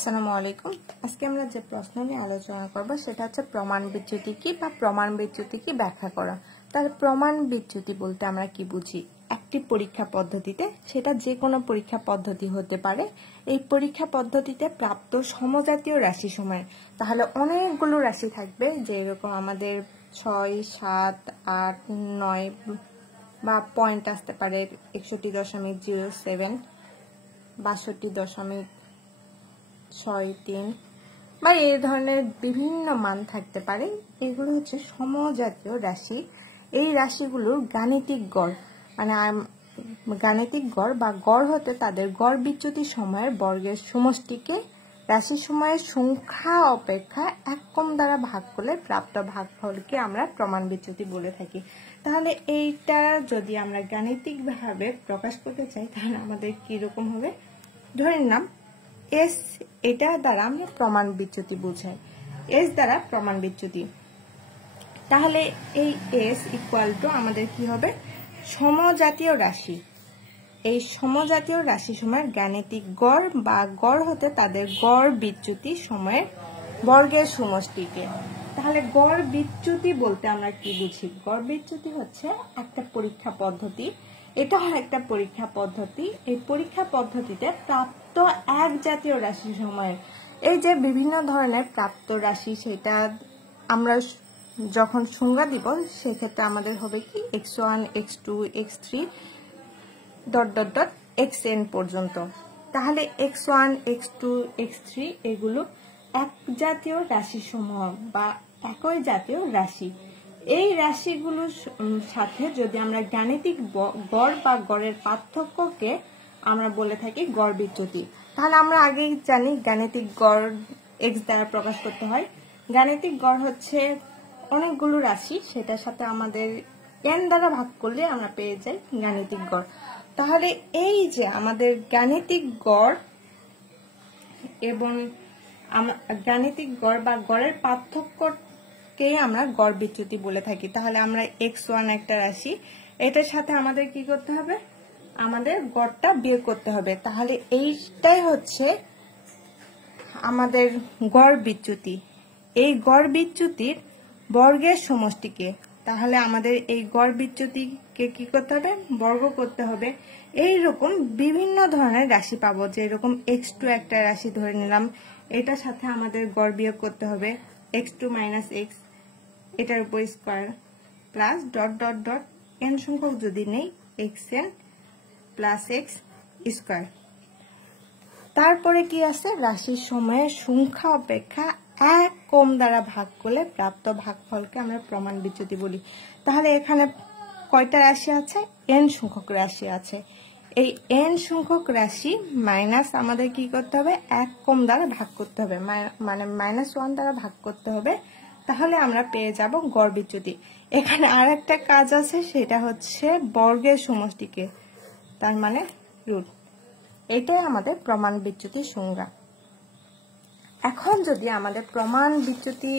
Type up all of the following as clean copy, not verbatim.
আসসালামু আলাইকুম। আজকে আমরা যে প্রশ্ন নিয়ে আলোচনা করব সেটা হচ্ছে প্রমাণ বিচ্যুতি কি বা প্রমাণ বিচ্যুতি কি ব্যাখ্যা করা। তাহলে প্রমাণ বিচ্যুতি বলতে আমরা কি বুঝি? একটি পরীক্ষা পদ্ধতিতে, সেটা যে কোনো পরীক্ষা পদ্ধতি হতে পারে, এই পরীক্ষা পদ্ধতিতে প্রাপ্ত সমজাতীয় রাশি সময়, তাহলে অনেকগুলো রাশি থাকবে, যে এরকম আমাদের 6, 7, 8, 9 বা পয়েন্ট আসতে পারে 61.07, 62.63 বা এই ধরনের বিভিন্ন মান থাকতে পারে। এগুলো হচ্ছে সমজাতীয় রাশি। এই রাশিগুলোর গাণিতিক গড়, মানে গাণিতিক গড় বা গড় হতে তাদের গড় বিচ্যুতি সময়ের বর্গের সমষ্টিকে রাশি সময়ের সংখ্যা অপেক্ষা 1 কম দ্বারা ভাগ করলে প্রাপ্ত ভাগফলকে আমরা প্রমাণ বিচ্যুতি বলে থাকি। তাহলে এইটা যদি আমরা গাণিতিকভাবে প্রকাশ করতে চাই তাহলে আমাদের কি রকম হবে? ধরে নিলাম এস, এটা দ্বারা আমরা প্রমাণ বিচ্যুতি বুঝাই, এস দ্বারা প্রমাণ বিচ্যুতি। তাহলে এই এস ইকুয়াল টু আমাদের কি হবে? সমজাতীয় রাশি। এই সমজাতীয় রাশি সময়ের গাণিতিক গড় বা গড় হতে তাদের গড় বিচ্যুতি সময়ের বর্গের সমষ্টিকে। তাহলে গড় বিচ্যুতি বলতে আমরা কি বুঝি? গড় বিচ্যুতি হচ্ছে একটা পরীক্ষা পদ্ধতি, এটা একটা পরীক্ষা পদ্ধতি। এই পরীক্ষা পদ্ধতিতে প্রাপ্ত এক জাতীয় রাশি সময়ের, এই যে বিভিন্ন ধরনের প্রাপ্ত রাশি, সেটা আমরা যখন সংজ্ঞা দিব সেক্ষেত্রে আমাদের হবে কি x1, x2, x3 ... xn পর্যন্ত। তাহলে x1, x2, x3 এগুলো এক জাতীয় রাশি সমূহ বা একই জাতীয় রাশি। এই রাশিগুলোর সাথে যদি আমরা গাণিতিক গড় বা গড়ের পার্থক্যকে আমরা বলে থাকি গড় বিচ্যুতি। তাহলে আমরা আগেই জানি গাণিতিক গড় x দ্বারা প্রকাশ করতে হয়। গাণিতিক গড় হচ্ছে অনেকগুলো রাশি, সেটার সাথে আমাদের n দ্বারা ভাগ করলে আমরা পেয়ে যাই গাণিতিক গড়। তাহলে এই যে আমাদের গাণিতিক গড় এবং গাণিতিক গড় বা গড়ের পার্থক্যকে আমরা গড় বিচ্যুতি বলে থাকি। তাহলে আমরা x1 একটা রাশি, এটার সাথে আমাদের কি করতে হবে? আমাদের গড়টা বের করতে হবে। তাহলে এইটাই হচ্ছে আমাদের গড় বিচ্যুতি। এই গড় বিচ্যুতির বর্গের সমষ্টিকে, তাহলে আমাদের এই গড় বিচ্যুতিকে কি করতে হবে? বর্গ করতে হবে। এইরকম বিভিন্ন ধরনের রাশি পাবো, যে এরকম x2 একটা রাশি ধরে নিলাম, এটার সাথে আমাদের গড় বিয়োগ করতে হবে x2 - x, এটার উপর স্কয়ার প্লাস ... n সংখ্যক যদি নেই xn প্লাস x স্কয়ার। তারপরে কি আছে? রাশির সময়ের সংখ্যা অপেক্ষা 1 কম দ্বারা ভাগ করলে প্রাপ্ত ভাগফলকে আমরা প্রমাণ বিচ্যুতি বলি। তাহলে এখানে কয়টা রাশি আছে? n সংখ্যক রাশি আছে। এই n সংখ্যক রাশি মাইনাস আমাদের কি করতে হবে? 1 কম দ্বারা ভাগ করতে হবে, মানে -1 দ্বারা ভাগ করতে হবে। তাহলে আমরা পেয়ে যাব গড় বিচ্যুতি। এখানে আর একটা কাজ আছে, সেটা হচ্ছে বর্গের সমষ্টিকে, তার মানে রুট। এটাই আমাদের প্রমাণ বিচ্যুতির সংজ্ঞা। এখন যদি আমাদের প্রমাণ বিচ্যুতি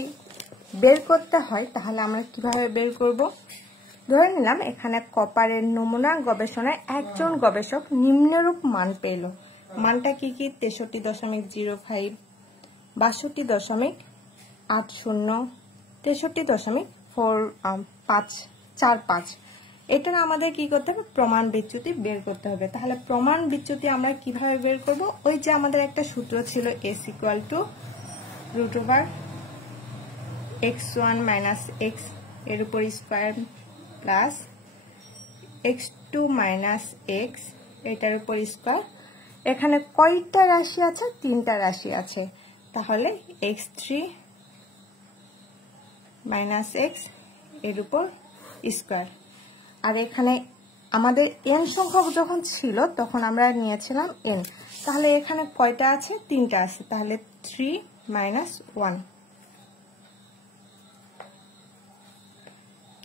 বের করতে হয় তাহলে আমরা কিভাবে বের করব? ধরে নিলাম এখানে কপারের নমুনা গবেষণায় একজন গবেষক নিম্নরূপ মান পেল। মানটা কি কি? 63.05, 62.80, 63.45। এটা আমাদের কি করতে হবে? প্রমাণ বিচ্যুতি বের করতে হবে। তাহলে প্রমাণ বিচ্যুতি আমরা কিভাবে বের করব? ওই যে আমাদের একটা সূত্র ছিল s √(x1 - x) এর উপর স্কয়ার প্লাস x2 - x এটার উপর স্কয়ার। এখানে কয়টা রাশি আছে? 3টা রাশি আছে। তাহলে x3 - x এর উপর স্কয়ার। আর এখানে আমাদের n সংখ্যক যখন ছিল তখন আমরা নিয়েছিলাম n। তাহলে এখানে কয়টা আছে? 3টা আছে। তাহলে 3 - 1।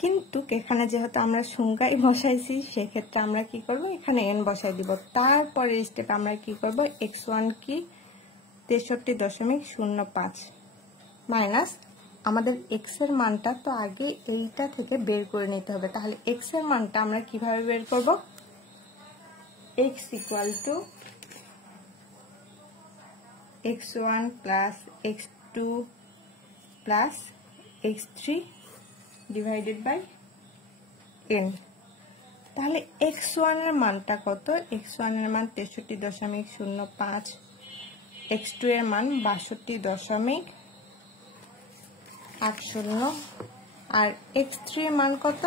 কিন্তু এখানে যেহেতু আমরা সংখ্যাই বসাইছি, সেক্ষেত্রে আমরা কি করব? এখানে n বসাই দিব। তারপরে স্টেপ আমরা কি করব? x1 কি 63.05 মাইনাস আমাদের x এর মানটা তো আগে এইটা থেকে বের করে নিতে হবে। তাহলে x এর মানটা আমরা কিভাবে বের করব? x x1 plus x2 plus x3 divided by n। তাহলে x1 এর মানটা কত? x1 এর মান 63.05, x2 এর মান 62.80 আর x3 এর মান কত?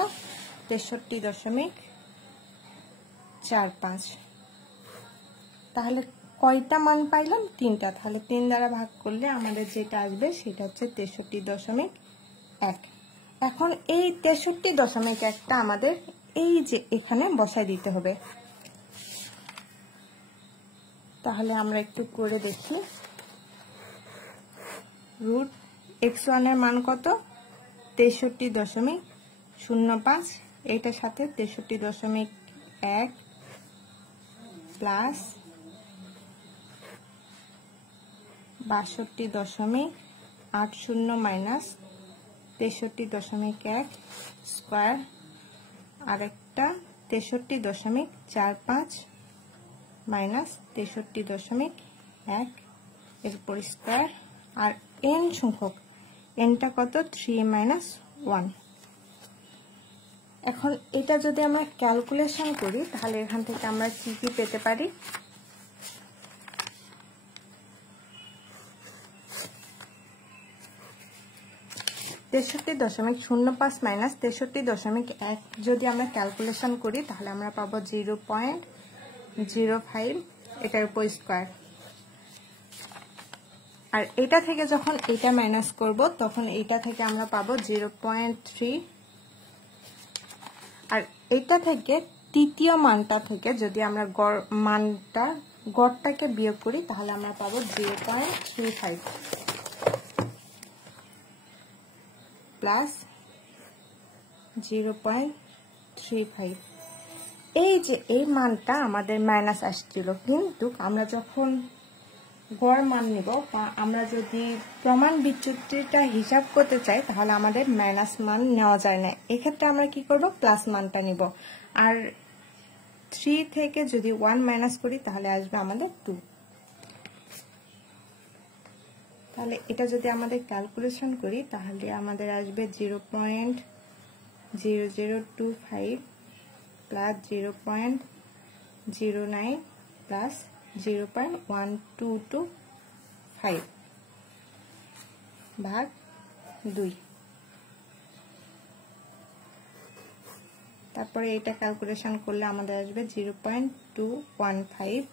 63.45। তাহলে কয়টা মান পাইলাম? 3টা। তাহলে 3 দ্বারা ভাগ করলে আমাদের যেটা আসবে সেটা হচ্ছে 63.1। এখন এই 63.1টা আমাদের এই যে এখানে বসাই দিতে হবে। তাহলে আমরা একটু করে দেখি। রুট x1 এর মান কত? 63.05, এইটার সাথে 63.1 প্লাস 62.80 মাইনাস 63.1 স্কয়ার আর একটা 63.45 মাইনাস 63.1 এরপর স্কয়ার আর n সংখ্যক, nটা কত? 3 মাইনাস 1। এখন এটা যদি আমরা ক্যালকুলেশন করি তাহলে এখান থেকে আমরা কি কি পেতে পারি? (63.05 মাইনাস 63.1) যদি আমরা ক্যালকুলেশন করি তাহলে আমরা পাবো 0.05, এটার উপর স্কয়ার। আর এটা থেকে যখন এটা মাইনাস করব তখন এটা থেকে আমরা পাবো 0.3। আর এটা থেকে তৃতীয় মানটা থেকে যদি আমরা গড়টাকে বিয়োগ করি তাহলে আমরা পাবো 0.35 প্লাস 0.35। এই যে এই মানটা আমাদের মাইনাস আসছিল, কিন্তু আমরা যখন গড় মান নিব বা আমরা যদি প্রমাণ বিচ্যুতিটা হিসাব করতে চাই তাহলে আমাদের মাইনাস মান নেওয়া যায় না। এক্ষেত্রে আমরা কি করব? প্লাস মানটা নিব। আর 3 থেকে যদি 1 মাইনাস করি তাহলে আসবে আমাদের 2। তাহলে এটা যদি আমাদের ক্যালকুলেশন করি তাহলে আমাদের আসবে 0.0025 প্লাস 0.09 প্লাস 0.1225 ভাগ 2। তারপরে এটা ক্যালকুলেশন করলে আমাদের আসবে 0.215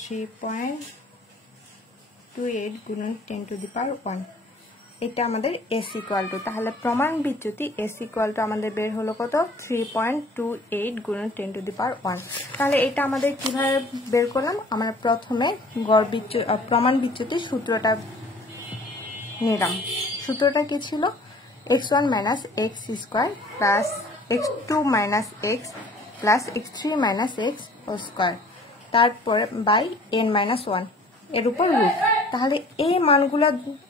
3.28 গুণন 10 to the power 1। এটা আমাদের s ইকুয়াল টু, তাহলে প্রমাণ বিচ্যুতি s ইকুয়াল টু আমাদের বের হলো কত? 3.28 গুণন 10 to the power 1। তাহলে এটা আমাদের কিভাবে বের করলাম? আমরা প্রথমে প্রমাণ বিচ্যুতির সূত্রটা নিলাম। সূত্রটা কি ছিল? x1 minus x square plus x2 minus x plus x3 minus x whole square, তারপরে বাই n মাইনাস 1 এর উপর রুট। তাহলে এই মানগুলো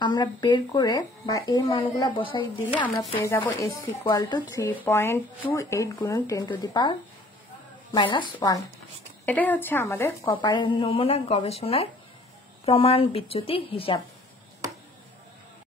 আমরা বের করে বা এই মানগুলো বসাই দিলে আমরা পেয়ে যাব s ইকুয়াল টু 3.28 গুণন 10 to the power মাইনাস 1। এটাই হচ্ছে আমাদের কপারের নমুনা গবেষণার প্রমাণ বিচ্যুতি হিসাব।